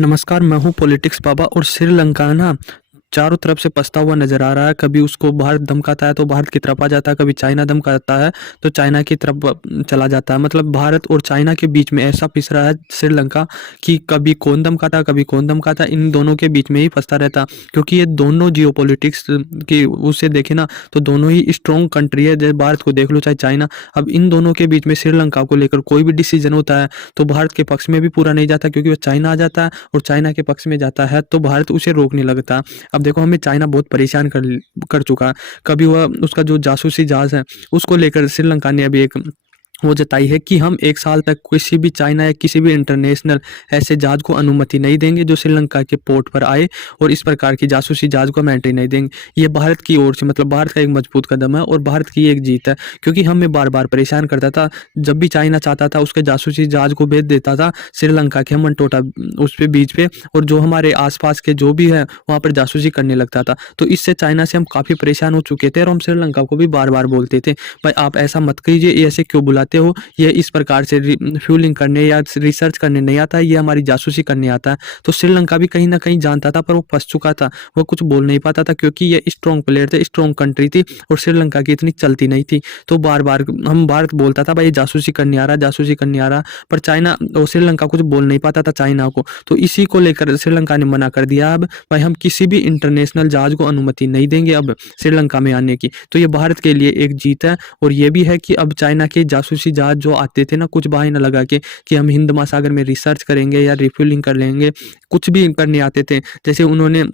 नमस्कार, मैं हूँ पॉलिटिक्स बाबा और श्रीलंका ना चारों तरफ से पछता हुआ नज़र आ रहा है। कभी उसको भारत धमकाता है तो भारत की तरफ आ जाता है, कभी चाइना धमकाता है तो चाइना की तरफ चला जाता है। मतलब भारत और चाइना के बीच में ऐसा पिस रहा है श्रीलंका कि कभी कौन धमकाता है, कभी कौन धमकाता है, इन दोनों के बीच में ही फँसता रहता है। क्योंकि ये दोनों जियोपॉलिटिक्स की उससे देखें ना तो दोनों ही स्ट्रॉन्ग कंट्री है। जैसे भारत को देख लो चाहे चाइना, अब इन दोनों के बीच में श्रीलंका को लेकर कोई भी डिसीजन होता है तो भारत के पक्ष में भी पूरा नहीं जाता, क्योंकि वो चाइना आ जाता है और चाइना के पक्ष में जाता है तो भारत उसे रोकने लगता। अब देखो हमें चाइना बहुत परेशान कर चुका है। कभी वह उसका जो जासूसी जहाज है उसको लेकर श्रीलंका ने अभी एक वो जताई है कि हम 1 साल तक किसी भी चाइना या किसी भी इंटरनेशनल ऐसे जहाज को अनुमति नहीं देंगे जो श्रीलंका के पोर्ट पर आए और इस प्रकार की जासूसी जहाज को हम एंट्री नहीं देंगे। ये भारत की ओर से, मतलब भारत का एक मजबूत कदम है और भारत की एक जीत है, क्योंकि हमें बार बार परेशान करता था। जब भी चाइना चाहता था उसके जासूसी जहाज को भेज देता था श्रीलंका के हमन टोटा उस पे बीच पे, और जो हमारे आसपास के जो भी है वहाँ पर जासूसी करने लगता था। तो इससे चाइना से हम काफ़ी परेशान हो चुके थे और हम श्रीलंका को भी बार बार बोलते थे भाई आप ऐसा मत कीजिए, ये ऐसे क्यों बुलाते हो, ये इस प्रकार से फ्यूलिंग करने या रिसर्च करने नहीं आता है, ये हमारी जासूसी करने आता है। तो श्रीलंका भी कहीं ना कहीं जानता था पर वो फंस चुका था, वो कुछ बोल नहीं पाता था क्योंकि ये स्ट्रॉन्ग प्लेयर थे, स्ट्रॉन्ग कंट्री थी और श्रीलंका की इतनी चलती नहीं थी। तो बार बार हम भारत बोलता था भाई ये जासूसी करने आ रहा, जासूसी करने आ रहा, पर चाइना और श्रीलंका कुछ बोल नहीं पाता था चाइना को। तो इसी को लेकर श्रीलंका ने मना कर दिया, अब भाई हम किसी भी इंटरनेशनल जहाज को अनुमति नहीं देंगे अब श्रीलंका में आने की। तो ये भारत के लिए एक जीत है और ये भी है कि अब चाइना के जासूसी जहाज जो आते थे ना कुछ बहाना लगा के कि हम हिंद महासागर में रिसर्च करेंगे या रिफ्यूलिंग कर लेंगे, कुछ भी करने आते थे। जैसे उन्होंने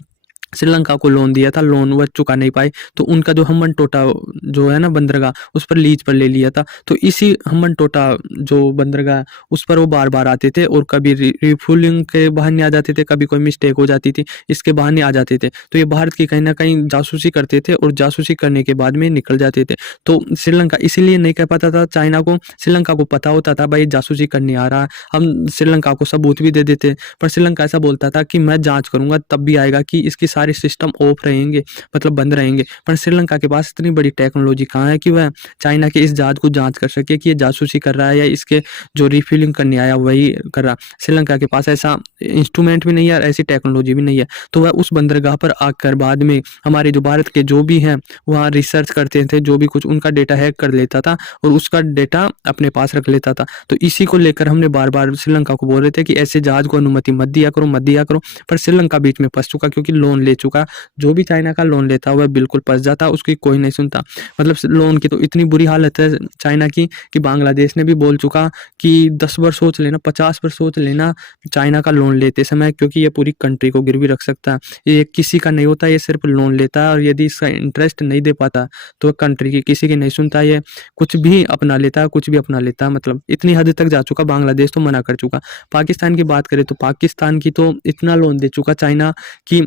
श्रीलंका को लोन दिया था, लोन वह चुका नहीं पाए तो उनका जो हम्बन टोटा जो है ना बंदरगाह उस पर लीज पर ले लिया था। तो इसी हम्बन टोटा जो बंदरगाह उस पर वो बार बार आते थे और कभी रिफ्यूलिंग के बहाने आ जाते थे, कभी कोई मिस्टेक हो जाती थी इसके बहाने आ जाते थे। तो ये भारत की कहीं ना कहीं जासूसी करते थे और जासूसी करने के बाद में निकल जाते थे। तो श्रीलंका इसीलिए नहीं कह पाता था चाइना को, श्रीलंका को पता होता था भाई जासूसी करने आ रहा है, हम श्रीलंका को सबूत भी दे देते। पर श्रीलंका ऐसा बोलता था कि मैं जांच करूंगा तब भी आएगा कि इसकी सारे सिस्टम ऑफ रहेंगे, मतलब बंद रहेंगे। पर श्रीलंका के पास इतनी बड़ी टेक्नोलॉजी कहाँ है कि वह चाइना के इस जहाज को जांच कर सके कि ये जासूसी कर रहा है या इसके जो रिफिलिंग करने आया वही कर रहा। श्रीलंका के पास ऐसा इंस्ट्रूमेंट भी नहीं है और ऐसी टेक्नोलॉजी भी नहीं है। तो वह उस बंदरगाह पर आकर बाद में हमारे जो भारत के जो भी हैं वहाँ रिसर्च करते थे, जो भी कुछ उनका डेटा हैक कर लेता था और उसका डेटा अपने पास रख लेता था। तो इसी को लेकर हमने बार बार श्रीलंका को बोल रहे थे कि ऐसे जहाज को अनुमति मत दिया करो, मत दिया करो। पर श्रीलंका बीच में फंस चुका क्योंकि लोन ले चुका। जो भी चाइना का लोन लेता वह बिल्कुल फंस जाता, उसकी कोई नहीं सुनता। मतलब लोन की तो इतनी बुरी हालत है चाइना की कि बांग्लादेश ने भी बोल चुका कि 10 बार सोच लेना, 50 बार सोच लेना चाइना का लोन लेते समय, क्योंकि ये पूरी कंट्री को गिरवी रख सकता है। ये किसी का नहीं होता, ये सिर्फ लोन लेता है और यदि इसका इंटरेस्ट नहीं दे पाता तो कंट्री की किसी की नहीं सुनता, ये कुछ भी अपना लेता है, कुछ भी अपना लेता है। मतलब इतनी हद तक जा चुका, बांग्लादेश तो मना कर चुका। पाकिस्तान की बात करें तो पाकिस्तान की तो इतना लोन दे चुका चाइना कि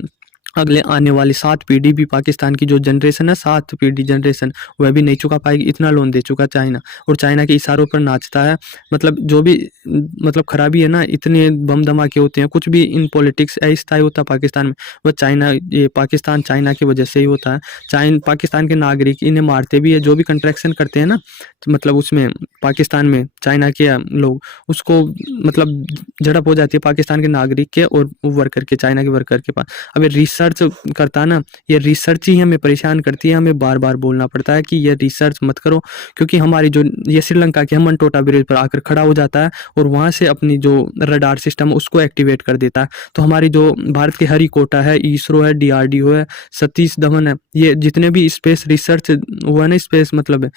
अगले आने वाली 7 पीढ़ी भी पाकिस्तान की जो जनरेशन है, 7 पीढ़ी जनरेशन वह भी नहीं चुका पाएगी, इतना लोन दे चुका चाइना। और चाइना के इशारों पर नाचता है। मतलब जो भी मतलब खराबी है ना, इतने बम धमाके होते हैं, कुछ भी इन पॉलिटिक्स अस्थायी होता है पाकिस्तान में, वह चाइना ये पाकिस्तान चाइना की वजह से ही होता है। पाकिस्तान के नागरिक इन्हें मारते भी है, जो भी कंट्रैक्शन करते हैं ना, तो मतलब उसमें पाकिस्तान में चाइना के लोग उसको मतलब झड़प हो जाती है पाकिस्तान के नागरिक के और वर्कर के, चाइना के वर्कर के पास। अब ये रिसर्च करता ना, ये रिसर्च ही हमें परेशान करती है। हमें बार बार बोलना पड़ता है कि ये रिसर्च मत करो, क्योंकि हमारी जो ये श्रीलंका के हमन टोटा ब्रिज पर आकर खड़ा हो जाता है और वहां से अपनी जो रडार सिस्टम उसको एक्टिवेट कर देता है। तो हमारी जो भारत के हरिकोटा है, इसरो है, DRDO है, सतीश धवन है, ये जितने भी स्पेस रिसर्च हुआ ना, स्पेस मतलब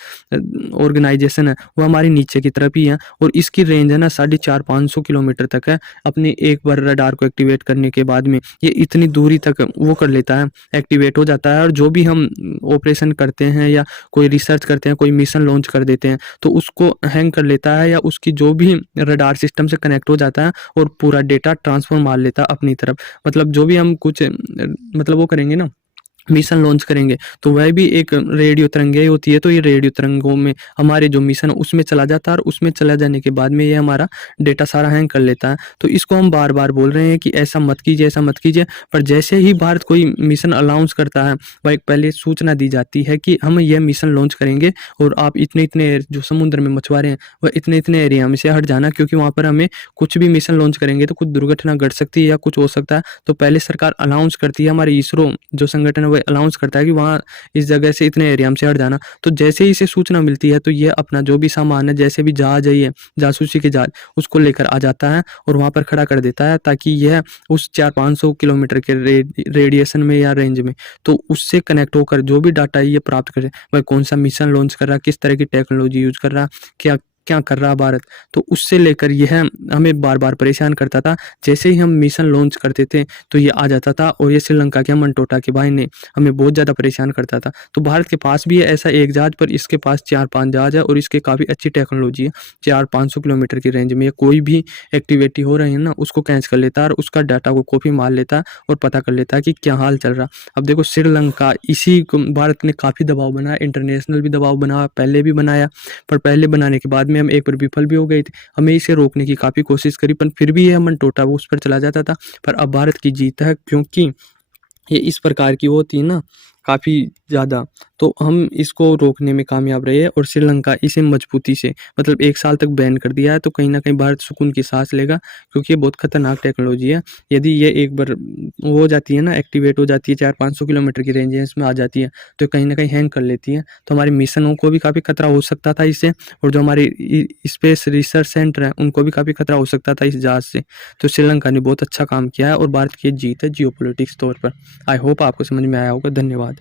ऑर्गेनाइजेशन है, वो हमारी नीचे की तरफ ही है और इसकी रेंज है ना 450-500 किलोमीटर तक है। अपने एक बार रडार को एक्टिवेट करने के बाद में ये इतनी दूरी तक वो कर लेता है, एक्टिवेट हो जाता है। और जो भी हम ऑपरेशन करते हैं या कोई रिसर्च करते हैं, कोई मिशन लॉन्च कर देते हैं, तो उसको हैंग कर लेता है या उसकी जो भी रडार सिस्टम से कनेक्ट हो जाता है और पूरा डेटा ट्रांसफर मार लेता है अपनी तरफ। मतलब जो भी हम कुछ मतलब वो करेंगे ना, मिशन लॉन्च करेंगे तो वह भी एक रेडियो तरंगे ही होती है, तो ये रेडियो तरंगों में हमारे जो मिशन है उसमें चला जाता है और उसमें चला जाने के बाद में ये हमारा डेटा सारा हैंग कर लेता है। तो इसको हम बार-बार बोल रहे हैं कि ऐसा मत कीजिए, ऐसा मत कीजिए, पर जैसे ही भारत कोई मिशन अनाउंस करता है, वह एक पहले सूचना दी जाती है कि हम ये मिशन लॉन्च करेंगे और आप इतने-इतने जो समुद्र में मछुआरे हैं, वह इतने-इतने एरिया में से हट जाना, क्योंकि वहाँ पर हमें कुछ भी मिशन लॉन्च करेंगे तो कुछ दुर्घटना घट सकती है या कुछ हो सकता है। तो पहले सरकार अनाउंस करती है, हमारी इसरो जो संगठन है वो अनाउंस करता है कि वहाँ इस जगह से इतने एरिया से हट जाना। तो जैसे ही इसे सूचना मिलती है तो ये अपना जो भी सामान है, जैसे भी जहाज है, ये जासूसी के जहाज, उसको लेकर आ जाता है और वहाँ पर खड़ा कर देता है, ताकि यह उस 400-500 किलोमीटर के रेडिएशन में या रेंज में, तो उससे कनेक्ट होकर जो भी डाटा है ये प्राप्त करे। वह कौन सा मिशन लॉन्च कर रहा है, किस तरह की टेक्नोलॉजी यूज कर रहा है, क्या क्या कर रहा भारत, तो उससे लेकर यह हमें बार बार परेशान करता था। जैसे ही हम मिशन लॉन्च करते थे तो ये आ जाता था और ये श्रीलंका के मनटोटा के भाई ने हमें बहुत ज़्यादा परेशान करता था। तो भारत के पास भी है ऐसा एक जहाज, पर इसके पास 4-5 जहाज है और इसके काफ़ी अच्छी टेक्नोलॉजी है। 400-500 किलोमीटर की रेंज में ये कोई भी एक्टिविटी हो रही है ना, उसको कैच कर लेता है और उसका डाटा को कॉपी मार लेता है और पता कर लेता है कि क्या हाल चल रहा। अब देखो श्रीलंका, इसी को भारत ने काफ़ी दबाव बनाया, इंटरनेशनल भी दबाव बनाया, पहले भी बनाया, पर पहले बनाने के बाद में हम एक बार विफल भी हो गए थे। हमें इसे रोकने की काफ़ी कोशिश करी, पर फिर भी ये मनटोटा वो उस पर चला जाता था। पर अब भारत की जीत है, क्योंकि ये इस प्रकार की होती है ना काफ़ी ज़्यादा, तो हम इसको रोकने में कामयाब रहे और श्रीलंका इसे मजबूती से, मतलब 1 साल तक बैन कर दिया है, तो कहीं न कहीं भारत सुकून की साँस लेगा, क्योंकि ये बहुत खतरनाक टेक्नोलॉजी है। यदि ये एक बार वो हो जाती है ना, एक्टिवेट हो जाती है, 400-500 किलोमीटर की रेंज में आ जाती है, तो कहीं न कहीं हैंग कर लेती है। तो हमारे मिशनों को भी काफ़ी खतरा हो सकता था इससे, और जो हमारे स्पेस रिसर्च सेंटर है उनको भी काफ़ी खतरा हो सकता था इस जहाज़ से। तो श्रीलंका ने बहुत अच्छा काम किया है और भारत की ये जीत है जियोपॉलिटिक्स तौर पर। आई होप आपको समझ में आया होगा। धन्यवाद।